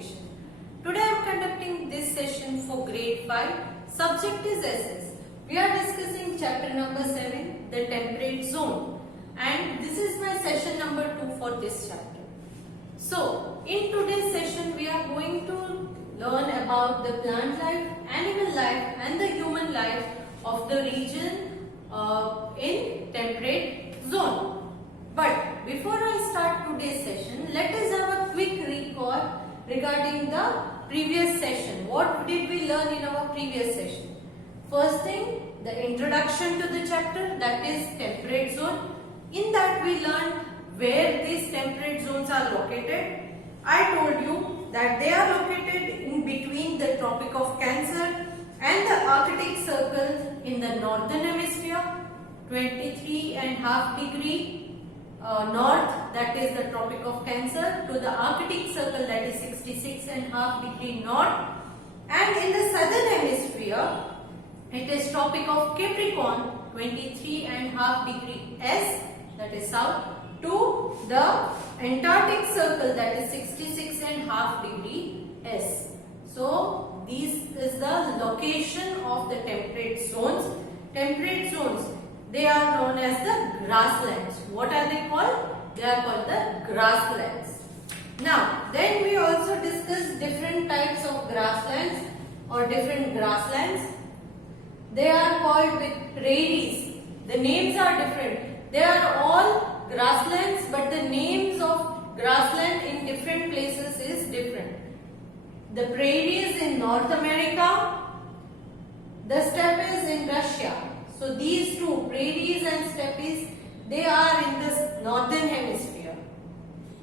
education. Today I am conducting this session for grade 5. Subject is SS. We are discussing chapter number 7, the temperate zone, and this is my session number 2 for this chapter. So, in today's session we are going to learn about the plant life, animal life and the human life of the region in temperate zone. But before I start today's session, let us have a quick recall regarding the previous session. What did we learn in our previous session? First thing, the introduction to the chapter, that is temperate zone. In that we learned where these temperate zones are located. I told you that they are located in between the Tropic of Cancer and the Arctic Circle in the northern hemisphere, 23.5 degree north, that is the Tropic of Cancer, to the Arctic Circle, that is 66.5 degree north, and in the southern hemisphere it is Tropic of Capricorn, 23.5 degree S, that is south, to the Antarctic Circle, that is 66.5 degree S. So this is the location of the temperate zones. Temperate zones, they are known as the grasslands. What are they called? They are called the grasslands. Now, then we also discussed different types of grasslands or different grasslands. They are called with prairies. The names are different. They are all grasslands, but the names of grassland in different places is different. The prairies in North America, the steppes in Russia. So these two, prairies and steppes, they are in the northern hemisphere.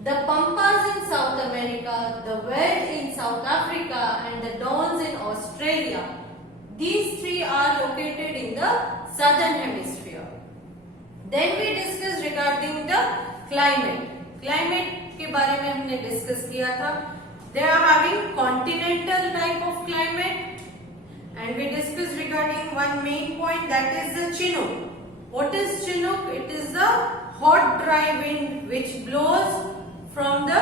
The pampas in South America, the veld in South Africa and the dons in Australia, these three are located in the southern hemisphere. Then we discussed regarding the climate. Climate के बारे में हमने discuss किया था. They are having continental type of climate. And we discussed regarding one main point, that is the Chinook. What is Chinook? It is the hot dry wind which blows from the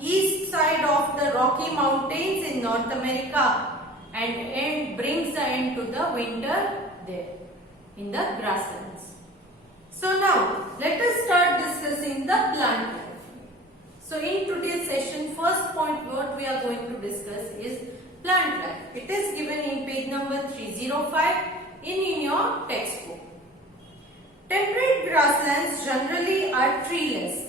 east side of the Rocky Mountains in North America and brings the end to the winter there in the grasslands. So now let us start discussing the plant life. So in today's session, first point what we are going to discuss is plant life. It is given in page number 305 in your textbook. Temperate grasslands generally are treeless.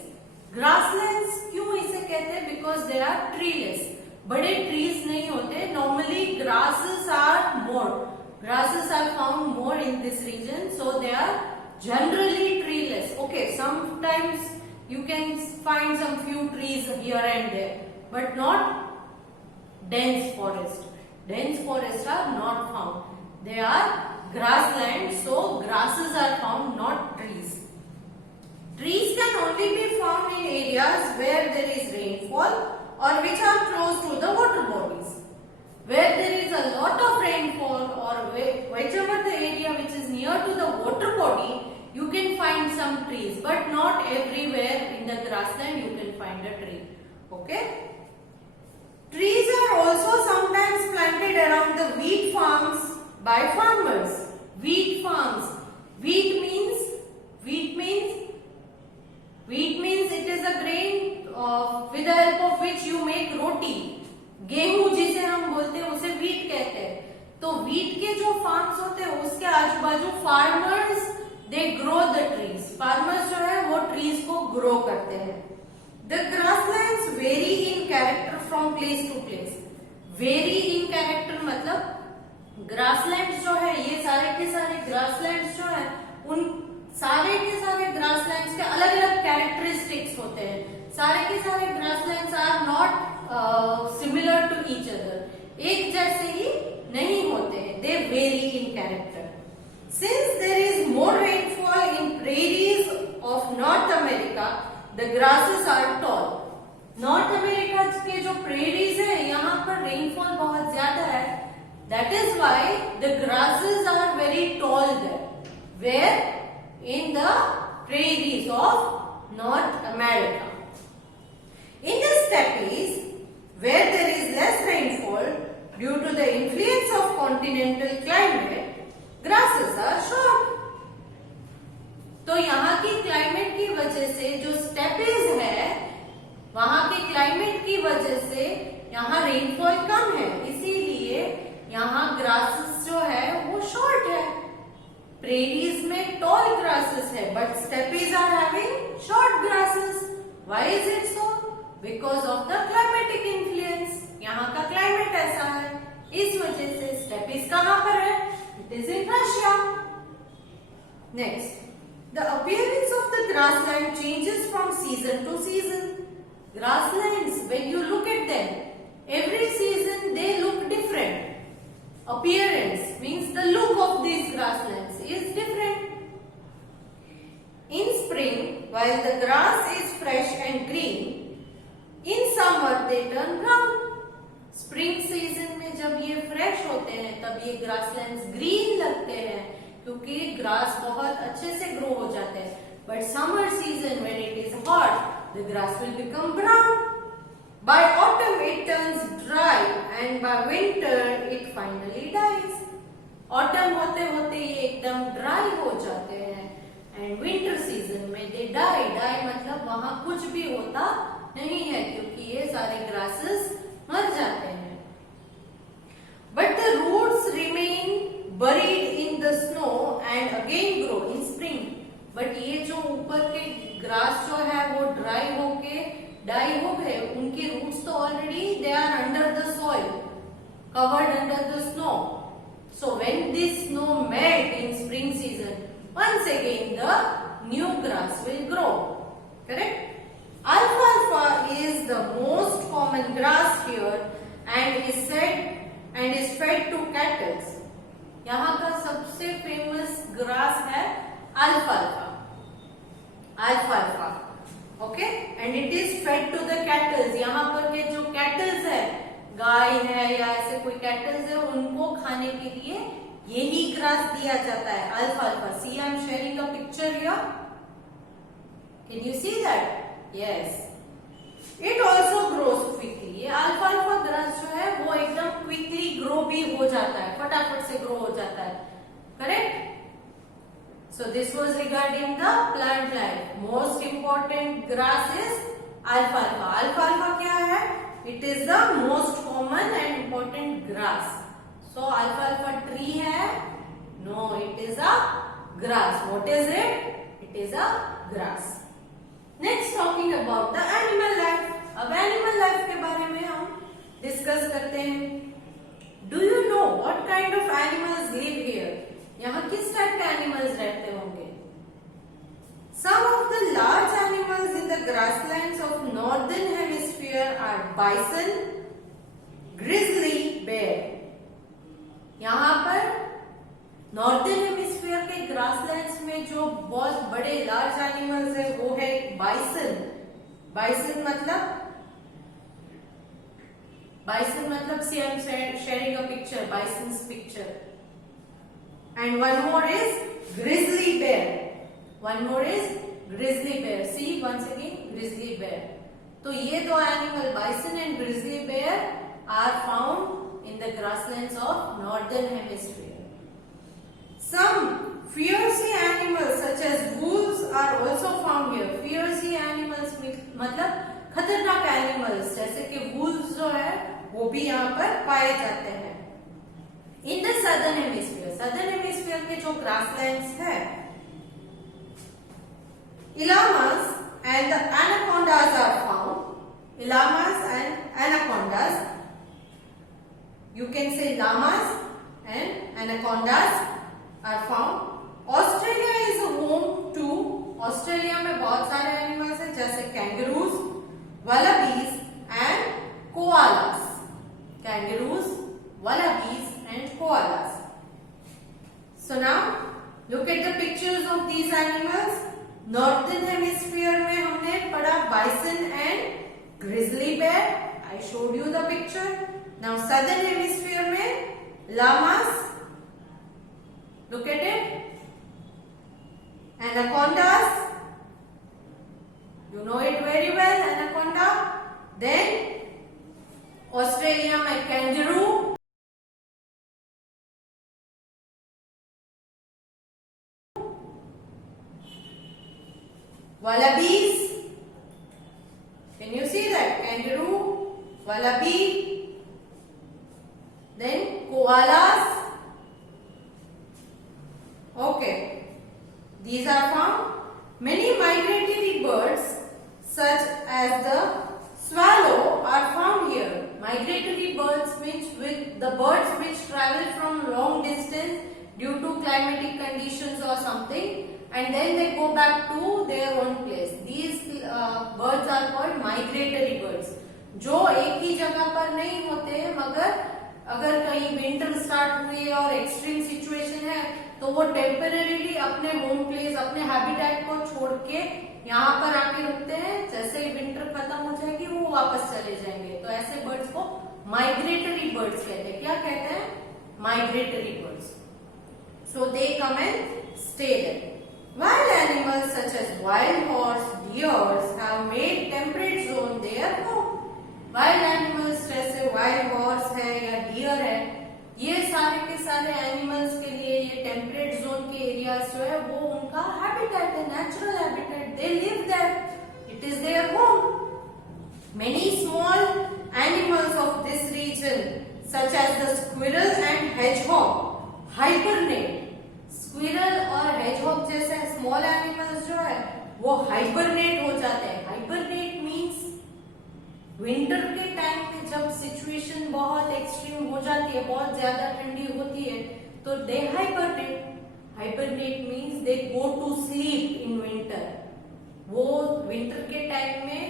Grasslands क्यों इसे कहते हैं? Because they are treeless. बड़े trees नहीं होते. Normally grasses are more. Grasses are found more in this region, so they are generally treeless. Okay, sometimes you can find some few trees here and there, but not dense forest. Dense forests are not found. They are grasslands, so grasses are found, not trees. Trees can only be found in areas where there is rainfall or which are close to the water bodies. Where there is a lot of rainfall or whichever the area which is near to the water body, you can find some trees, but not everywhere in the grassland you can find a tree. Okay? Trees are also sometimes planted around the wheat farms by farmers. Wheat farms. Wheat means it is a grain with the help of which you make roti. गेहूं जिसे हम बोलते हैं उसे wheat कहते हैं. तो wheat के जो farms होते हैं उसके आजू बाजू farmers they grow the trees. Farmers जो है वो trees को grow करते हैं. The grasslands vary in character from place to place. Vary in character मतलब grasslands जो है ये सारे के सारे grasslands जो है उन सारे के सारे grasslands के अलग अलग characteristics होते हैं. सारे के सारे grasslands are not similar to each other. एक जैसे ही नहीं होते हैं. They vary in character. Since there is more rainfall in prairies of North America, the grasses are tall. North America के जो prairies है यहाँ पर rainfall बहुत ज़्यादा है. That is why the grasses are very tall there. Where? In the prairies of North America. Continental climate grasses are short. तो यहाँ की क्लाइमेट की वजह से जो स्टेपीज है, वहां के क्लाइमेट की वजह से यहाँ रेनफॉल कम है, इसीलिए यहाँ ग्रासेस जो है वो शॉर्ट है। प्रेरीज में टॉल ग्रासेस है, but steppes are having short grasses. Why is it so? Because of the climatic influence. यहाँ का क्लाइमेट ऐसा है, इस वजह से स्टेपीज कहाँ पर है? It is in Russia. Next, the appearance of the grassland changes from season to season. Grasslands, when you look at them, every season they look different. Appearance means the look of these grasslands is different. In spring, while the grass is fresh and green, in summer they turn brown. Spring season में जब ये fresh होते हैं तब ये grasslands green लगते हैं, क्योंकि ग्रास बहुत अच्छे से ग्रो हो जाते हैं। But summer season when it is hot, the grass will become brown. By autumn it turns dry and by winter it finally dies. Autumn होते होते ये एकदम ड्राई हो जाते हैं एंड विंटर सीजन में दे डाई। डाई मतलब वहां कुछ भी होता नहीं है, क्योंकि ये सारे ग्रासेस मर जाते हैं। But the roots remain buried in the snow and again grow in spring. बट ये जो ऊपर के ग्रास जो है वो ड्राई होके डाई हो गए, उनके रूट्स तो already they are under the soil, covered under the snow. So when this snow melt in spring season, once again the new grass will grow. Correct? Alfalfa is the most common grass here and is fed to cattle. यहाँ का सबसे famous grass है अल्फाल्फा। अल्फाल्फा, okay, and it is fed to the kettles. यहाँ पर के जो कैटल्स है, गाय है या ऐसे कोई कैटल्स है, उनको खाने के लिए यही ग्रास दिया जाता है, अल्फाल्फा। See, I am sharing a picture here, can you see that? Yes, it also grows quickly. ये अल्फाल्फा ग्रास जो है वो एकदम क्विकली ग्रो भी हो जाता है, फटाफट से ग्रो हो जाता है। Correct? So this was regarding the plant life. Most important grass is अल्फाल्फा। अल्फाल्फा क्या है? It is the most common and important grass. सो अल्फाल्फा ट्री है? No, it is a grass. What is it? It is a grass. Next, talking about the animal life. अब animal life के बारे में हम डिस्कस करते हैं। Do you know what kind of animals live here? यहाँ किस टाइप के एनिमल्स रहते होंगे? Some of the large animals in the grasslands of northern hemisphere are bison, grizzly, bear. यहाँ पर नॉर्दर्न हेमिस्फीयर के ग्रासलैंड्स में जो बहुत बड़े लार्ज एनिमल्स है वो है बाइसन। बाइसन मतलब see, I am sharing a picture, bisons picture. And one more is grizzly bear. One more is grizzly bear. See, once again grizzly bear. तो ये दो animal, bison and grizzly bear, are found in the grasslands of northern hemisphere. Some fierce animals such as wolves are also found here. Fierce animals मतलब खतरनाक एनिमल्स, जैसे कि wolves जो है वो भी यहाँ पर पाए जाते हैं। In the southern hemisphere, southern hemisphere के जो ग्रासलैंड्स है, llamas and the anacondas are found. Llamas and anacondas. You can say llamas and anacondas are found. Australia is home to, Australia में बहुत सारे एनिमल्स हैं जैसे kangaroos, wallabies and koalas. Kangaroos, wallabies and koalas. So now look at the pictures of these animals. Northern hemisphere में हमने पढ़ा bison and grizzly bear. I showed you the picture. Now southern hemisphere में llamas. Look at it. Anacondas. You know it very well, anaconda. Then Australia में kangaroo. wallabies. Can you see that? Kangaroo, wallaby, then koalas. Okay, these are found. Many migratory birds such as the swallow are found here. Migratory birds the birds which travel from long distance due to climatic conditions or something, and then they go back to their own place. These birds are called migratory birds, जो एक ही जगह पर नहीं होते हैं, मगर अगर कहीं विंटर स्टार्ट हुई और एक्सट्रीम सिचुएशन है तो वो टेम्परेरीली अपने होम प्लेस, अपने हैबिटेट को छोड़ के यहाँ पर आके रुकते हैं. जैसे ही विंटर खत्म हो जाएगी वो वापस चले जाएंगे. तो ऐसे बर्ड्स को माइग्रेटरी बर्ड्स कहते हैं. क्या कहते हैं? Migratory birds. So they come and stay there. Wild animals such as wild horse, deers have made temperate zone their home. Wild animals जैसे wild horse है या deer है, ये सारे के सारे एनिमल्स के लिए ये टेम्परेट जोन के एरियाज जो है वो उनका हैबिटेट है, natural habitat. They live there, it is their home. Many small animals of this region such as the squirrel and hedgehog hibernate. Squirrel और हेजहॉग जैसे स्मॉल एनिमल्स जो है वो हाइबरनेट हो जाते हैं. हाइबरनेट मीन्स विंटर के टाइम में जब सिचुएशन बहुत एक्सट्रीम हो जाती है, बहुत ज्यादा ठंडी होती है, तो they hibernate. Hibernate means they go to sleep in winter. वो विंटर के टाइम में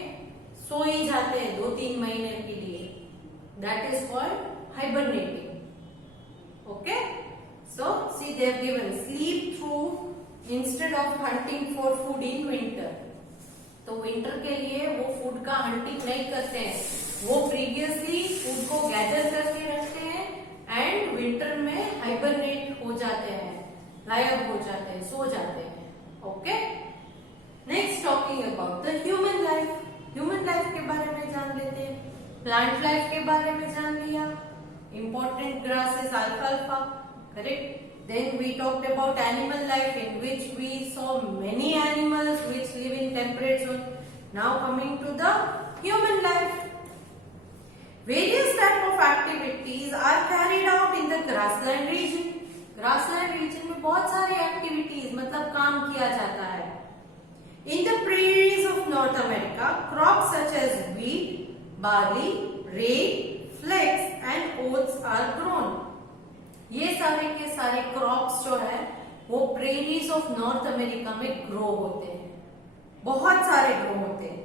सो ही जाते हैं 2-3 महीने के लिए. That is called hibernating. Okay, so see they have given sleep through instead of hunting for food in winter. तो विंटर के लिए वो फूड का हंटिंग नहीं करते हैं, वो प्रीवियसली फूड को गैदर करके रखते हैं एंड विंटर में हाइबरनेट हो जाते हैं, गायब हो जाते हैं, सो जाते हैं. Okay, next talking about the human life. Human life के बारे में जान लेते हैं. प्लांट लाइफ के बारे में जान लिया. इंपॉर्टेंट ग्रासेस अल्फाल्फा, correct. Then we talked about animal life, in which we saw many animals which live in temperate zone. Now coming to the human life. Various type of activities are carried out in the grassland region. Grassland region में बहुत सारी activities मतलब काम किया जाता है. In the prairies of North America, crops such as wheat, barley, rape, flax and oats are grown. ये सारे के सारे क्रॉप्स जो है वो प्रेरीज ऑफ नॉर्थ अमेरिका में ग्रो होते हैं, बहुत सारे ग्रो होते हैं.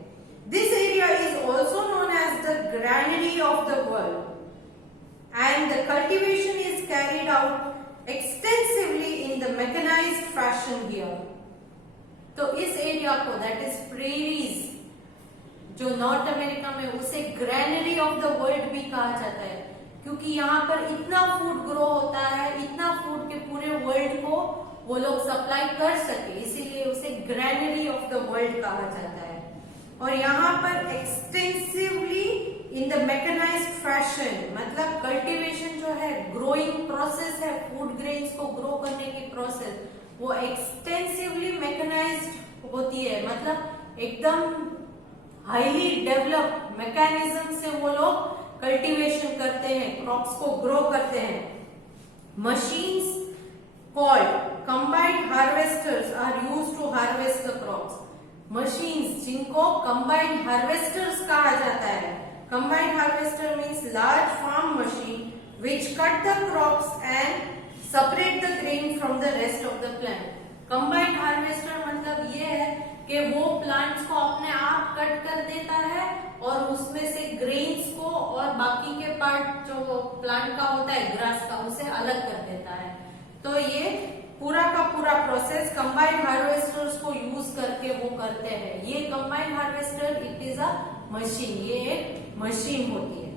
This area is also known as the granary of the world and the cultivation is carried out extensively in the mechanised fashion here. तो इस एरिया को, दैट इज प्रेरीज, जो नॉर्थ अमेरिका में, उसे ग्रैनरी ऑफ द वर्ल्ड भी कहा जाता है, क्योंकि यहाँ पर इतना फूड ग्रो होता है, इतना फूड के पूरे वर्ल्ड को वो लोग सप्लाई कर सके, इसीलिए उसे ग्रैनरी ऑफ द वर्ल्ड कहा जाता है. और यहाँ पर extensively in the mechanised fashion, मतलब कल्टीवेशन जो है, ग्रोइंग प्रोसेस है, फूड ग्रेन्स को ग्रो करने की प्रोसेस, वो एक्सटेंसिवली मैकेनाइज्ड होती है. मतलब एकदम हाईली डेवलप्ड मैकेनिज्म से वो लोग कल्टीवेशन करते हैं, क्रॉप्स को ग्रो करते हैं. Machines called combined harvesters are used to harvest the crops. Machines जिनको कंबाइंड हार्वेस्टर्स कहा जाता है. Combined harvester means large farm machine which cut the crops and separate the grain from the rest of the plant. Combined harvester मतलब ये है कि वो प्लांट्स को अपने आप कट कर देता है और उसमें से ग्रेन्स को और बाकी के पार्ट जो प्लांट का होता है, ग्रास का, उसे अलग कर देता है. तो ये पूरा का पूरा प्रोसेस कंबाइंड हार्वेस्टर्स को यूज करके वो करते हैं. ये combined harvester it is a machine, ये एक मशीन होती है.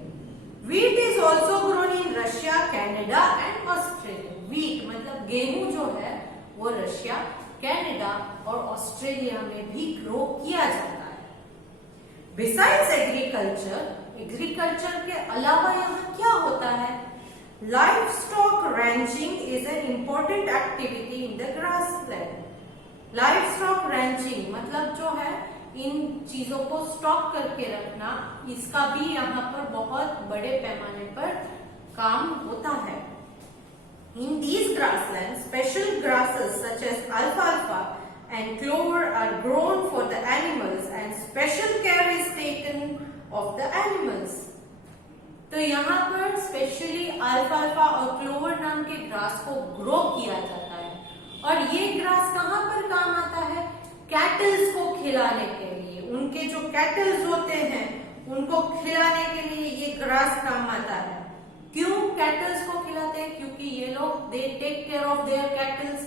Wheat is also grown in Russia, Canada and Australia. Wheat मतलब गेहूं जो है वो रशिया, कनाडा और ऑस्ट्रेलिया में भी ग्रो किया जाता है. बिसाइड्स एग्रीकल्चर, एग्रीकल्चर के अलावा यहाँ क्या होता है? Live stock ranching is an important activity in the grassland. Life stock ranching मतलब जो है इन चीजों को स्टॉक करके रखना, इसका भी यहाँ पर बहुत बड़े पैमाने पर काम होता है। In these grasslands, special grasses such as alfalfa and clover are grown for the animals and special care is taken of the animals. तो यहाँ पर स्पेशली अल्फाल्फा और क्लोवर नाम के ग्रास को ग्रो किया जाता है, और ये ग्रास कहाँ पर काम आता है? कैटल्स को खिलाने के लिए, उनके जो कैटल्स होते हैं उनको खिलाने के लिए ये ग्रास काम आता है। क्यों कैटल्स को खिलाते हैं? क्योंकि ये लोग they take care of their cattles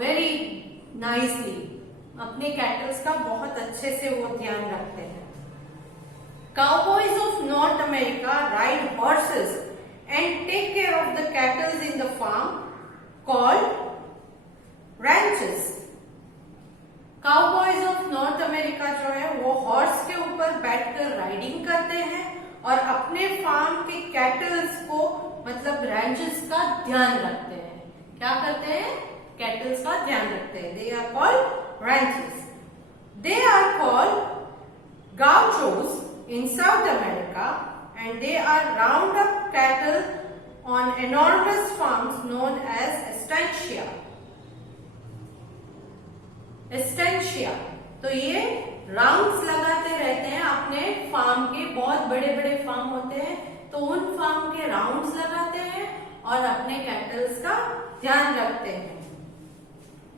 very nicely, अपने कैटल्स का बहुत अच्छे से वो ध्यान रखते हैं। Cowboys of North America ride horses and take care of the cattle in the farm called ranches. Cowboys of North America जो है वो हॉर्स के ऊपर बैठकर राइडिंग करते हैं और अपने फार्म के कैटल्स को मतलब रैंचेस का ध्यान रखते हैं। क्या करते हैं? कैटल्स का ध्यान रखते हैं। They are called ranches. They are called gauchos in South America and they are round up cattle on enormous farms known as estancia. Estancia तो ये राउंड्स लगाते रहते हैं अपने फार्म के, बहुत बड़े बड़े फार्म होते हैं तो उन फार्म के राउंड्स लगाते हैं और अपने कैटल्स का ध्यान रखते हैं।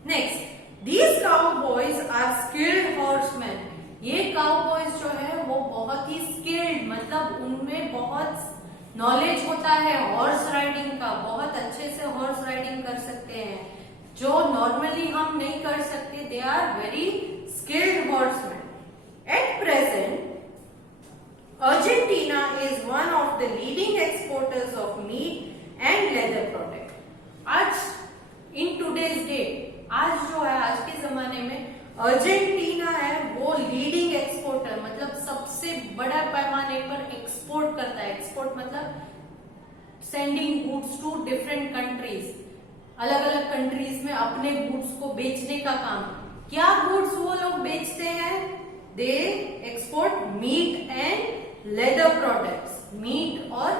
Next, these cowboys are skilled horsemen. ये काउबॉयज जो है वो बहुत ही स्किल्ड मतलब उनमें बहुत नॉलेज होता है हॉर्स राइडिंग का, बहुत अच्छे से हॉर्स राइडिंग कर सकते हैं जो नॉर्मली हम नहीं कर सकते। They are very skilled horseman. At present Argentina is one of the leading exporters of meat and leather product. आज इन टूडेज डेट, आज जो है आज के जमाने में अर्जेंटीना है वो लीडिंग एक्सपोर्टर मतलब सबसे बड़ा पैमाने पर एक्सपोर्ट करता है। एक्सपोर्ट मतलब sending goods to different countries, अलग अलग कंट्रीज में अपने गुड्स को बेचने का काम। क्या गुड्स वो लोग बेचते हैं? They export meat and leather products. Meat और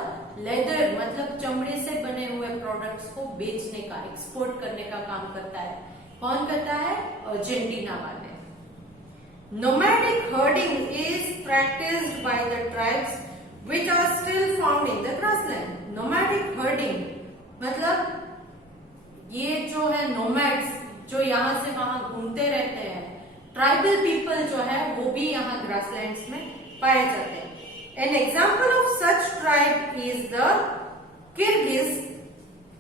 लेदर मतलब चमड़े से बने हुए प्रोडक्ट्स को बेचने का, एक्सपोर्ट करने का काम करता है। कौन करता है? अर्जेंटीना वाले। Nomadic herding is practiced by the tribes which are still found in the grassland. Nomadic herding मतलब ये जो है नोमैड्स जो यहाँ से वहां घूमते रहते हैं, ट्राइबल पीपल जो है वो भी यहाँ ग्रासलैंड्स में पाए जाते हैं। An example of such tribe is the Kyrgyz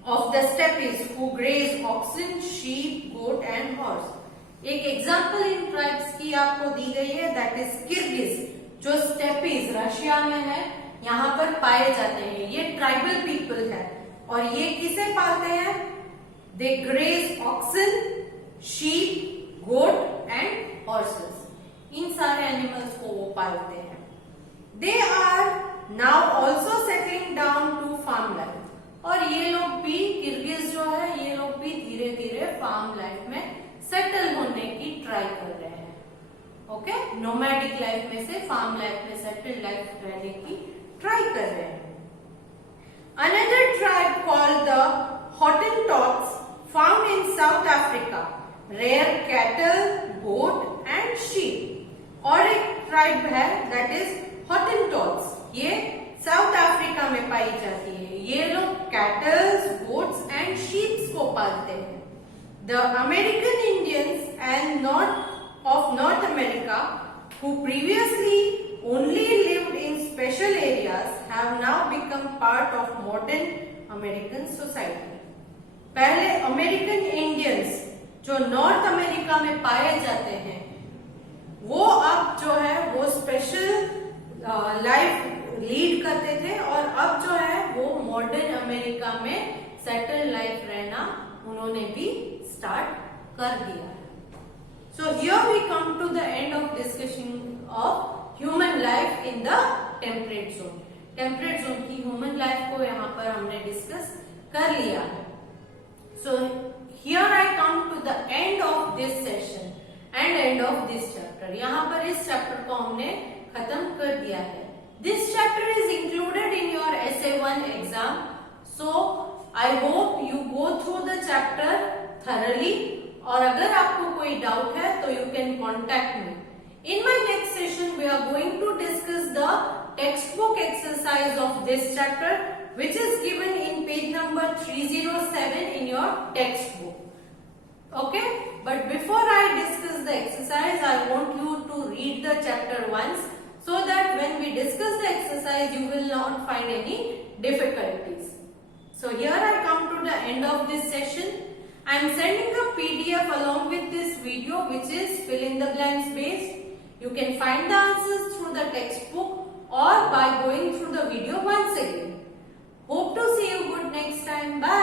of the steppes who graze oxen, sheep, goat and horse. एक एग्जाम्पल इन ट्राइब्स की आपको दी गई है, दैट इज किर्गिज जो स्टेपीज रशिया में है यहाँ पर पाए जाते हैं। ये ट्राइबल पीपल है और ये किसे पालते हैं? They graze oxen, sheep, goat and horses. इन सारे एनिमल्स को वो पालते हैं। They are now also settling down to farm life. और ये लोग भी किर्गिज जो है ये लोग भी धीरे धीरे फार्म लाइफ में सेटल होने की ट्राई कर रहे हैं। ओके, नोमैडिक लाइफ में से फार्म लाइफ में सेटल लाइफ रहने की ट्राई कर रहे हैं। Another tribe called the Hottentots found in South Africa rear cattle, goat and sheep. और एक ट्राइब है दैट इज हॉटेनटॉट्स, ये साउथ अफ्रीका में पाई जाती है। ये लोग कैटल्स, गोट्स एंड शीप्स को पालते हैं। The American Indians and North America who previously only lived in special areas have now become part of modern American society. पहले अमेरिकन इंडियंस जो नॉर्थ अमेरिका में पाए जाते हैं वो अब जो है वो स्पेशल लाइफ लीड करते थे और अब जो है वो मॉडर्न अमेरिका में सेटल लाइफ रहना उन्होंने भी स्टार्ट कर दिया है। So here we come to the end of discussion of human life in the temperate zone. Temperate zone की ह्यूमन लाइफ को यहाँ पर हमने डिस्कस कर लिया है। So here I come to the end of this session and end of this chapter. यहाँ पर इस chapter को हमने खत्म कर दिया है. This chapter is included in your SA1 exam. So I hope you go through the chapter thoroughly. और अगर आपको कोई doubt है तो you can contact me. In my next session we are going to discuss the textbook exercise of this chapter, which is given in page number 307 in your textbook. Okay, but before I discuss the exercise, I want you to read the chapter once, so that when we discuss the exercise you will not find any difficulties. So here I come to the end of this session. I am sending a PDF along with this video, which is fill in the blanks based. You can find the answers through the textbook or by going through the video once again. Hope to see you good next time. Bye.